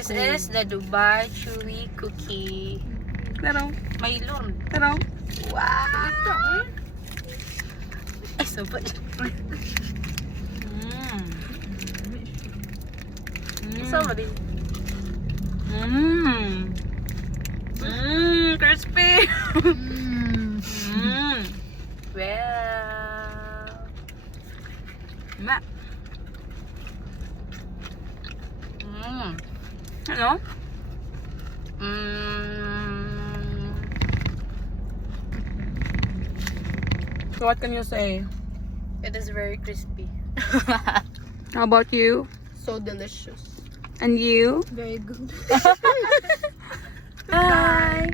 This is the Dubai Chewy Cookie. Pero, Maylon. pero, Wow! Ay, sabay. sama din. Crispy. Well. Ma. Ano? So what can you say? It is very crispy. How about you? So delicious. And you? Very good. Bye!